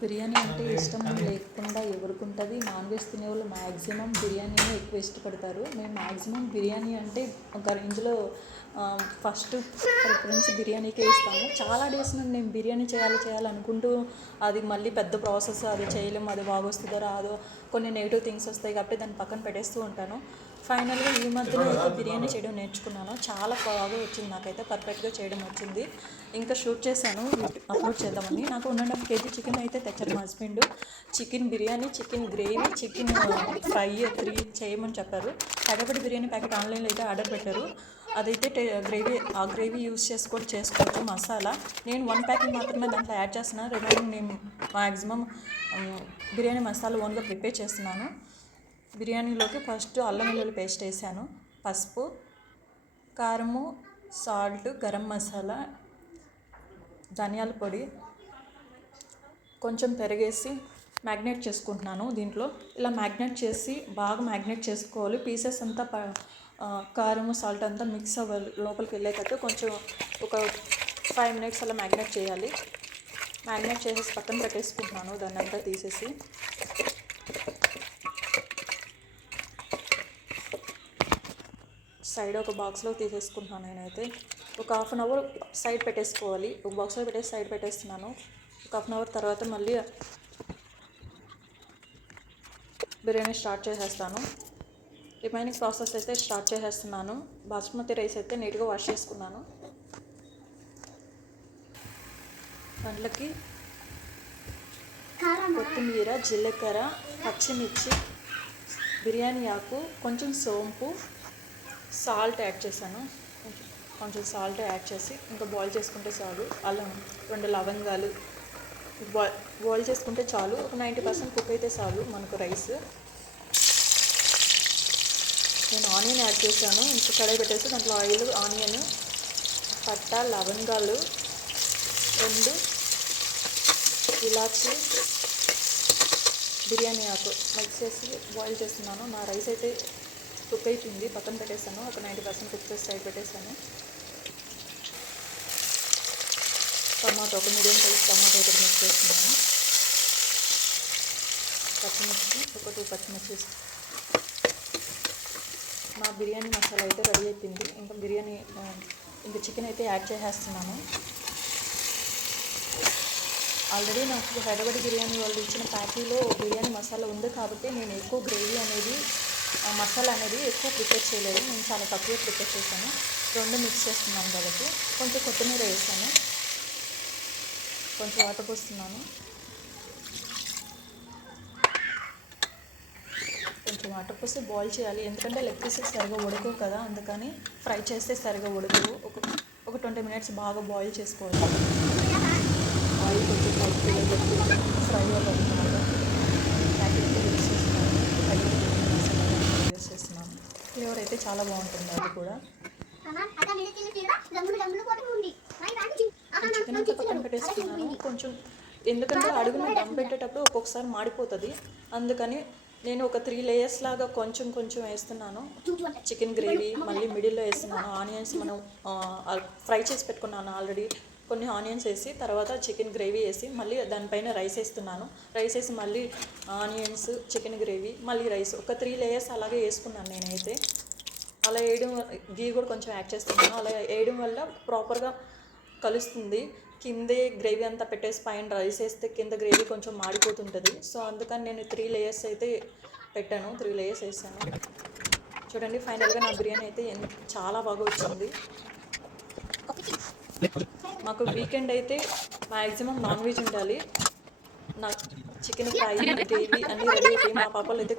బిర్యానీ అంటే ఇష్టం లేకుండా ఎవరికి ఉంటుంది? నాన్ వెజ్ తినేవాళ్ళు మ్యాక్సిమం బిర్యానీనే ఎక్కువ ఇష్టపడతారు. మేము మ్యాక్సిమం బిర్యానీ అంటే ఒక రేంజ్లో ఫస్ట్ ప్రిఫరెన్స్ బిర్యానీకే ఇస్తాము. చాలా డేస్ నుండి నేను బిర్యానీ చేయాలనుకుంటూ అది మళ్ళీ పెద్ద ప్రాసెస్, అది చేయలేము, అది బాగొస్తుందో రాదో, కొన్ని నెగిటివ్ థింగ్స్ వస్తాయి కాబట్టి దాన్ని పక్కన పెట్టేస్తూ ఉంటాను. ఫైనల్గా ఈ మధ్యలో అయితే బిర్యానీ చేయడం నేర్చుకున్నాను. చాలా బాగా వచ్చింది, నాకైతే పర్ఫెక్ట్గా చేయడం వచ్చింది. ఇంకా షూట్ చేశాను అప్లోడ్ చేద్దామని. నాకు 1.5 kg చికెన్ అయితే తెచ్చారు మా husband. Chicken biryani, chicken gravy, chicken fry 3 చేయమని చెప్పారు. హైదరాబాద్ బిర్యానీ ప్యాకెట్ ఆన్లైన్లో అయితే ఆర్డర్ పెట్టారు. అదైతే గ్రేవీ యూస్ చేసుకోవచ్చు మసాలా. నేను 1 ప్యాకెట్ మాత్రమే దాంట్లో యాడ్ చేస్తున్నాను. రిమైనింగ్ నేను మ్యాక్సిమం బిర్యానీ మసాలా ఓన్గా ప్రిపేర్ చేస్తున్నాను. బిర్యానీలోకి ఫస్ట్ అల్లం వెల్లుల్లి పేస్ట్ వేసాను, పసుపు, కారము, సాల్ట్, గరం మసాలా, ధనియాల పొడి, కొంచెం పెరిగేసి మ్యాగ్నేట్ చేసుకుంటున్నాను. దీంట్లో ఇలా మ్యాగ్నేట్ చేసి బాగా మ్యాగ్నేట్ చేసుకోవాలి. పీసెస్ అంతా కారము సాల్ట్ అంతా మిక్స్ అవ్వాలి, లోపలికి వెళ్ళేటట్టు కొంచెం ఒక 5 minutes అలా మ్యాగ్నేట్ చేయాలి. మ్యాగ్నేట్ చేసేసి పక్కన పెట్టేసుకుంటున్నాను. దాన్ని అంతా తీసేసి సైడ్ ఒక బాక్స్లో తీసేసుకుంటున్నాను. నేనైతే ఒక 1/2 hour సైడ్ పెట్టేసుకోవాలి. ఒక బాక్స్లో పెట్టేసి సైడ్ పెట్టేస్తున్నాను. ఒక 1/2 hour తర్వాత మళ్ళీ బిర్యానీ స్టార్ట్ చేసేస్తాను. రిమైనింగ్ ప్రాసెస్ అయితే స్టార్ట్ చేసేస్తున్నాను. బాస్మతి రైస్ అయితే నీట్గా వాష్ చేసుకున్నాను. దాంట్లోకి కొత్తిమీర, జీలకర్ర, పచ్చిమిర్చి, బిర్యానీ ఆకు, కొంచెం సోంపు, సాల్ట్ యాడ్ చేశాను. కొంచెం సాల్ట్ యాడ్ చేసి ఇంకా బాయిల్ చేసుకుంటే చాలు. అల్లం, 2 లవంగాలు బాయిల్ చేసుకుంటే చాలు. ఒక 90% కుక్ అయితే చాలు మనకు రైస్. నేను ఆనియన్ యాడ్ చేశాను. ఇంకా కడాయి పెట్టేసి దాంట్లో ఆయిల్, ఆనియన్, పట్ట, లవంగాలు, 2 ఇలాచి, బిర్యానీ ఆకు మిక్స్ చేసి బాయిల్ చేస్తున్నాను. నా రైస్ అయితే కుక్ అయిపోయింది, పక్కన పెట్టేసాను. ఒక 90% కుక్ చేసి సైడ్ పెట్టేసాను. టమాటో, ఒక మీడియం సైజ్ టమాటో ఒకటి మిక్స్ చేస్తున్నాను. పచ్చిమిర్చి, ఒక 2 పచ్చిమిర్చి. నా బిర్యానీ మసాలా అయితే రెడీ అయిపోయింది. ఇంకా చికెన్ అయితే యాడ్ చేసేస్తున్నాను. ఆల్రెడీ నాకు హైదరాబాద్ బిర్యానీ వాళ్ళు ఇచ్చిన ప్యాకీలో బిర్యానీ మసాలా ఉంది కాబట్టి నేను ఎక్కువ గ్రేవీ అనేది, మసాలా అనేది ఎక్కువ ప్రిపేర్ చేయలేదు. నేను చాలా తక్కువ ప్రిపేర్ చేశాను. 2 మిక్స్ చేస్తున్నాను కాబట్టి కొంచెం కొత్తిమీర వేసాను, కొంచెం వాటర్ పోస్తున్నాను. కొంచెం వాటర్ పోసి బాయిల్ చేయాలి, ఎందుకంటే లెగ్ పీసెస్ సరిగా ఉడకవు కదా, అందుకని ఫ్రై చేస్తే సరిగా ఉడకవు. ఒక 20 minutes బాగా బాయిల్ చేసుకోవాలి. ఆయిల్ కొంచెం ఫ్రై అవ్వాలి. ఫ్లేవర్ అయితే చాలా బాగుంటుంది. అది కూడా చికెన్ అంతా పక్కన పెట్టేసుకున్నాను. కొంచెం ఎందుకంటే అడుగున దమ్ పెట్టేటప్పుడు ఒక్కొక్కసారి మాడిపోతుంది, అందుకని నేను ఒక 3 layers లాగా కొంచెం వేస్తున్నాను. చికెన్ గ్రేవీ మళ్ళీ మిడిల్లో వేస్తున్నాను. ఆనియన్స్ మనం ఫ్రై చేసి పెట్టుకున్నాను ఆల్రెడీ. కొన్ని ఆనియన్స్ వేసి తర్వాత చికెన్ గ్రేవీ వేసి మళ్ళీ దానిపైన రైస్ వేస్తున్నాను. రైస్ వేసి మళ్ళీ ఆనియన్స్, చికెన్ గ్రేవీ, మళ్ళీ రైస్, ఒక 3 layers అలాగే వేసుకున్నాను నేనైతే. అలా వేయడం, గీ కూడా కొంచెం యాడ్ చేస్తున్నాను. అలా వేయడం వల్ల ప్రాపర్గా కలుస్తుంది. కిందే గ్రేవీ అంతా పెట్టేసి పైన రైస్ వేస్తే కింద గ్రేవీ కొంచెం మాడిపోతుంటుంది. సో అందుకని నేను 3 layers అయితే పెట్టాను. 3 layers వేసాను. చూడండి, ఫైనల్గా నా బిర్యానీ అయితే చాలా బాగా వచ్చింది. మాకు వీకెండ్ అయితే మ్యాక్సిమం నాన్ వెజ్ ఉండాలి. నా చికెన్ ఫ్రై, గ్రేవీ అన్నీ రెడీ అయిపోయి మా పాపలు అయితే